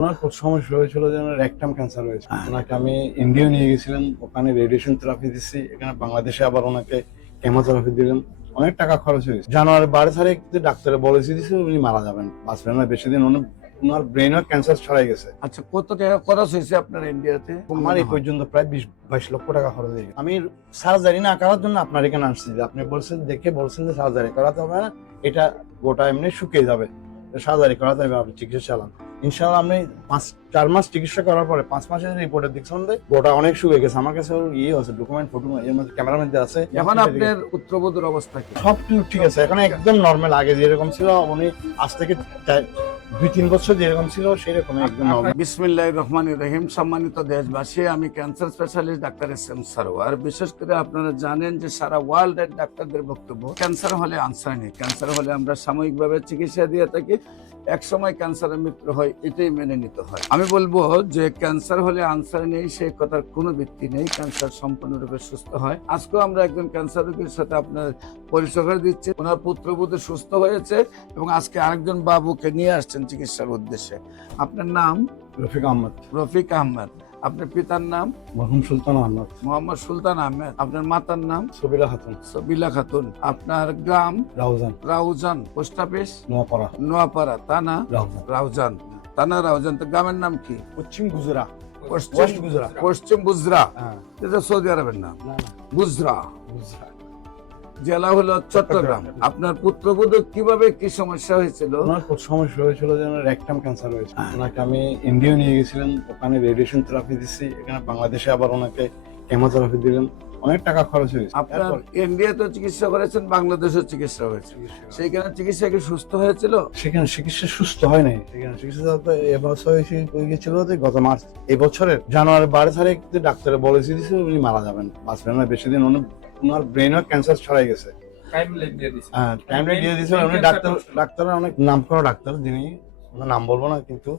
ওনার সমস্যা হয়েছিল যে রেকটাম ক্যান্সার হয়েছে। ওনাকে আমি ইন্ডিয়া নিয়ে গেছিলাম, ওখানে রেডিয়েশন থেরাপি দিচ্ছি। এখানে বাংলাদেশে আবার ওনাকে কেমোথেরাপি দিলাম। অনেক টাকা খরচ হয়েছে। জানুয়ারি 12 তারিখ ডাক্তারে বলেছে দিচ্ছে উনি মারা যাবেন, বাঁচবেন না বেশি দিন। ওনার ব্রেনের ক্যান্সার ছড়াই গেছে। আচ্ছা, কত টাকা খরচ হয়েছে আপনার ইন্ডিয়াতে? আমার এই পর্যন্ত প্রায় 20-22 লক্ষ টাকা খরচ হয়ে গেছে। আমি সার্জারি না করার জন্য আপনার এখানে আসছি। আপনি বলছেন যে সার্জারি করাতে হবে না, এটা গোটা এমনি শুকিয়ে যাবে, সার্জারি করাতে হবে, আপনি চিকিৎসা চালান। ইনশাআল্লাহ আমি 4 মাস চিকিৎসা করার পরে 5 মাসের রিপোর্টের দেখছেন গোটা অনেক শুকিয়ে গেছে। আমার কাছে আছে ডকুমেন্ট, ফটো এর মধ্যে ক্যামেরার মধ্যে আছে। এখন আপনার পুত্রবধূর অবস্থা কি? সব ঠিক আছে, এখন একদম নরমাল। আগে যেরকম ছিল উনি আজ থেকে 2-3 বছর যেরকম ছিল সেরকম একদম নরমাল। বিসমিল্লাহির রহমানির রহিম। সম্মানিত দেশবাসী, আমি cancer specialist doctor SM. Sarwar. বিশেষ করে আপনারা জানেন যে সারা ওয়ার্ল্ডের ডাক্তারদের বক্তব্য, ক্যান্সার হলে আনসার নেই। ক্যান্সার হলে আমরা সাময়িকভাবে চিকিৎসা দিয়ে থাকি, এক সময় ক্যান্সারের মৃত্যু হয়, এটাই মেনে নিতে হয়। আমি বলবো যে ক্যান্সার হলে আনসার নেই সেই কথার কোনো ভিত্তি নেই। ক্যান্সার সম্পূর্ণরূপে সুস্থ হয়। আজকেও আমরা একজন ক্যান্সার রোগীর সাথে আপনার পরিচয় করে দিচ্ছি। ওনার পুত্রবধূ সুস্থ হয়েছে এবং আজকে আরেকজন বাবুকে নিয়ে আসছেন চিকিৎসার উদ্দেশ্যে। আপনার নাম? রফিক আহমদ। রফিক আহমদ। আপনার পিতার নাম? মরহুম সুলতান আহমদ। মোহাম্মদ সুলতান আহমেদ। আপনার মাতার নাম? সবিলা খাতুন। সবিলা খাতুন। আপনার গ্রাম? রাউজান। রাউজান। Post office? নোয়াপাড়া। নোয়াপাড়া। থানা? রাউজান। রাউজান। থানা রাউজান। তো গ্রামের নাম কি? পশ্চিম গুজরা। পশ্চিম বুজরা। হ্যাঁ। এটা সৌদি আরবের নাম। না না, বুজরা। গুজরা। জেলা হলো চট্টগ্রাম। আপনার পুত্রবধূ কিভাবে কি সমস্যা হয়েছিল? ওনার সমস্যা হয়েছিল যে রেকটাম ক্যান্সার হয়েছে। ওনাকে আমি ইন্ডিয়া নিয়ে গেছিলাম, ওখানে রেডিয়েশন থেরাপি দিচ্ছি। এখানে বাংলাদেশে আবার ওনাকে কেমোথেরাপি দিলাম। অনেক টাকা খরচ হয়েছে। আপনার ইন্ডিয়াতে চিকিৎসা করেছেন, বাংলাদেশেও চিকিৎসা হয়েছে। সেইখানে চিকিৎসা কি সুস্থ হয়েছিল? সেখানে চিকিৎসা সুস্থ হয় নাই। সেখানে চিকিৎসা এবছর হয়ে গেছিল গত মার্চ, এই বছরের জানুয়ারি 12 তারিখ ডাক্তারে বলেছে দিচ্ছে উনি মারা যাবেন, বাঁচবেন না বেশি দিন। ওনার ব্রেনের ক্যান্সার ছড়াই গেছে। টাইমলাইন দিয়ে দিছে। হ্যাঁ, টাইমলাইন দিয়ে দিয়েছিল। উনি ডাক্তার অনেক নাম করা ডাক্তার, যিনি নাম বলবো না, কিন্তু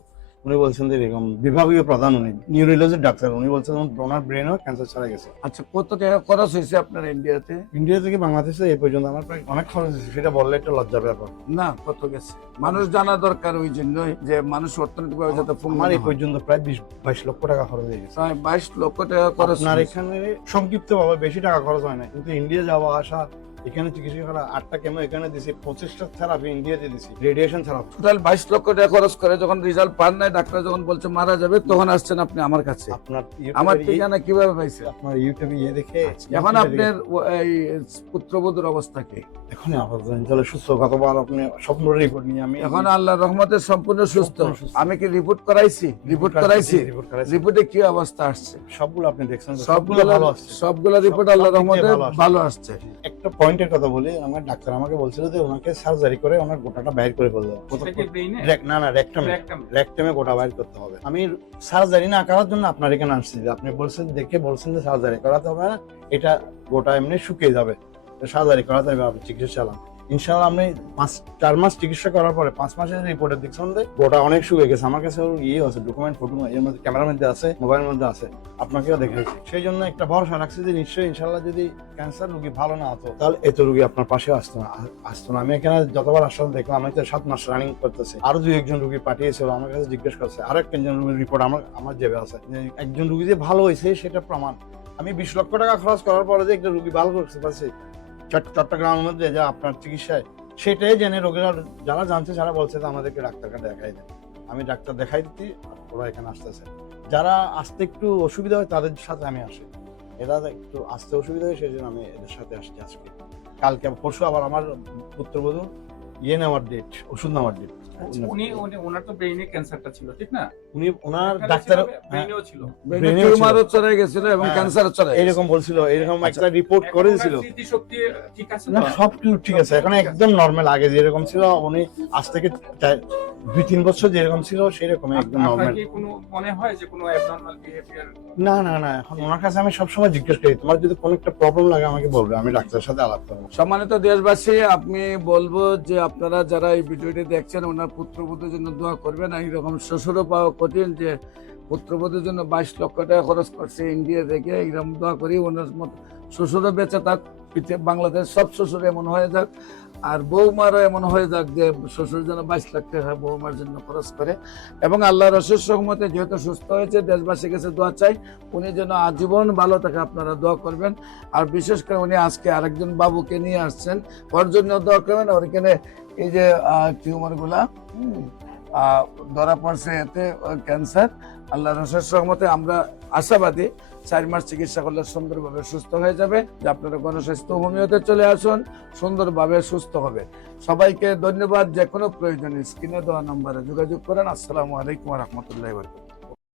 উনি বলছেন যে এরকম বিভাগীয় প্রধান, উনি নিউরোলজির ডাক্তার। উনি বলছেন ওনার ব্রেনও ক্যান্সার ছড়াই গেছে। আচ্ছা, কত টাকা খরচ হয়েছে আপনার ইন্ডিয়াতে? ইন্ডিয়া থেকে বাংলাদেশে এই পর্যন্ত আমার প্রায় অনেক খরচ হয়েছে। সেটা বললে একটা লজ্জার ব্যাপার। না, কত গেছে মানুষ জানা দরকার, ওই জন্যই যে মানুষ অর্থনৈতিকভাবে যাতে আমার এই পর্যন্ত প্রায় 20-22 লক্ষ টাকা খরচ হয়ে গেছে। প্রায় 22 লক্ষ টাকা খরচ। আপনার এখানে সংক্ষিপ্ত ভাবে বেশি টাকা খরচ হয় না, কিন্তু ইন্ডিয়া যাওয়া আসা, এখানে চিকিৎসা করা, 8টা কেমো এখানে দিছি, 25টা থেরাপি ইন্ডিয়াতে দিছি, রেডিয়েশন থেরাপি। টোটাল 22 লক্ষ টাকা খরচ করে যখন রেজাল্ট পান নাই, ডাক্তার যখন বলছে মারা যাবে, তখন আসছেন আপনি আমার কাছে। আপনার আমার ঠিকানা কিভাবে পাইছে? আপনার ইউটিউবে দেখে। এখন আপনার এই পুত্রবধূর অবস্থা কি? এখন আপাতত সুস্থ। গতবার আপনি স্বপ্ন রিপোর্ট নিয়ে আমি এখন আল্লাহর রহমতে সম্পূর্ণ সুস্থ। আমি কি রিপোর্ট করাইছি? রিপোর্টে কি অবস্থা আসছে? সবগুলো আপনি দেখছেন, সবগুলো রিপোর্ট আল্লাহর রহমতে ভালো আসছে। একটা পয়েন্টের কথা বলি, আমার ডাক্তার আমাকে বলছিল যে ওনাকে সার্জারি করে ওনার গোটাটা বাইর করে ফেলতে হবে। না না, রেকটামে গোটা বাইর করতে হবে। আমি সার্জারি না করার জন্য আপনার এখানে আসছি। আপনি বলছেন যে সার্জারি করাতে হবে না, এটা গোটা এমনি শুকিয়ে যাবে, সার্জারি করাতে হবে, আপনি চিকিৎসা চালান। ইনশাআল্লাহ আমি 4 মাস চিকিৎসা করার পরে 5 মাসের রিপোর্টের দেখছেন গোটা অনেক শুকিয়ে গেছে। আমার কাছে আছে ডকুমেন্ট, ফটো এর মধ্যে ক্যামেরার মধ্যে আছে, মোবাইলের মধ্যে আছে, আপনাকেও দেখাইছি। সেই জন্য একটা ভরসা রাখছি যে নিশ্চয়ই ইনশাআল্লাহ যদি ক্যান্সার রোগী ভালো না হতো তাহলে এত রোগী আপনার পাশে আসতো না। আমি এখানে যতবার আসলাম দেখলাম, আমি তো 7 মাস রানিং করতেছি। আরো 2-1 রোগী পাঠিয়েছিল, আমার কাছে জিজ্ঞেস করছে, আরো একজন রোগীর রিপোর্ট আমার জেবে আছে। একজন রোগী যে ভালো হয়েছে সেটা প্রমাণ। আমি 20 লক্ষ টাকা খরচ করার পরে যে একটা রোগী ভালো করতে পারছি চট্টগ্রামের মধ্যে যা আপনার চিকিৎসায়, সেটাই জেনে রোগীরা যারা জানছে যারা বলছে যে আমাদেরকে ডাক্তারকে দেখাই দেয়। আমি ডাক্তার দেখাই দিচ্ছি, ওরা এখানে আসতেছে। যারা আসতে একটু অসুবিধা হয় তাদের সাথে আমি আসি, এরা একটু আসতে অসুবিধা হয় সেই জন্য আমি এদের সাথে আসছি। আজকে কালকে পরশু আবার আমার পুত্রবধূ নেওয়ার ডেট, ওষুধ নেওয়ার ডেট। ওনার তো ব্রেইনে ক্যান্সারটা ছিল, ঠিক না? উনি ওনার ডাক্তার ব্রেইনেও ছিল, টিউমারও চলে গেছিল এবং ক্যান্সারও চলে এরকম বলছিল, এরকম একটা রিপোর্ট করে দিয়েছিল। স্মৃতিশক্তি ঠিক আছে না, তো? সব কিছু ঠিক আছে, এখন একদম নরমাল। আগে যেরকম ছিল উনি আজ থেকে 2-3 বছর যেরকম ছিল সেরকম একদম নরমাল। আপনার কি কোনো মনে হয় যে কোনো অ্যাবনরমাল বিহেভিয়ার? না না না, এখন ওনার কাছে আমি সবসময় জিজ্ঞেস করি, তোমার যদি কোনো একটা প্রবলেম লাগে আমাকে বলবে, আমি ডাক্তারের সাথে আলাপ করবো। সম্মানিত দেশবাসী, আমি বলবো যে আপনারা যারা এই ভিডিওটি দেখছেন, ওনার পুত্রবধূর জন্য দোয়া করবেন। এইরকম শ্বশুরও পাওয়া কঠিন যে পুত্রবধূর জন্য 22 লক্ষ টাকা খরচ করছে ইন্ডিয়া থেকে। এইরকম দোয়া করি ওনার মতো শ্বশুরও বেঁচে থাক, বাংলাদেশ সব শ্বশুর এমন হয়ে যাক, আর বৌমারও এমন হয়ে যাক যে শ্বশুর যেন 22 লাখ টাকা বৌমার জন্য খরচ করে। এবং আল্লাহর অশেষ রহমতে যেহেতু সুস্থ হয়েছে, দেশবাসীর কাছে দোয়া চাই উনি যেন আজীবন ভালো থাকে, আপনারা দোয়া করবেন। আর বিশেষ করে উনি আজকে আরেকজন বাবুকে নিয়ে আসছেন, ওর জন্য দোয়া করবেন। ওর এখানে এই যে টিউমার গুলা ধরা পড়ছে, এতে ক্যান্সার। আল্লাহর অশেষ রহমতে আমরা আশাবাদী 4 মাস চিকিৎসা করলে সুন্দরভাবে সুস্থ হয়ে যাবে। যে আপনারা গণস্বাস্থ্য হোমিওতে চলে আসুন, সুন্দরভাবে সুস্থ হবে। সবাইকে ধন্যবাদ। যে কোনো প্রয়োজনে স্ক্রিনে দেওয়া নম্বরে যোগাযোগ করেন। আসসালামু আলাইকুম ওয়া রাহমাতুল্লাহি ওয়া বারাকাতুহু।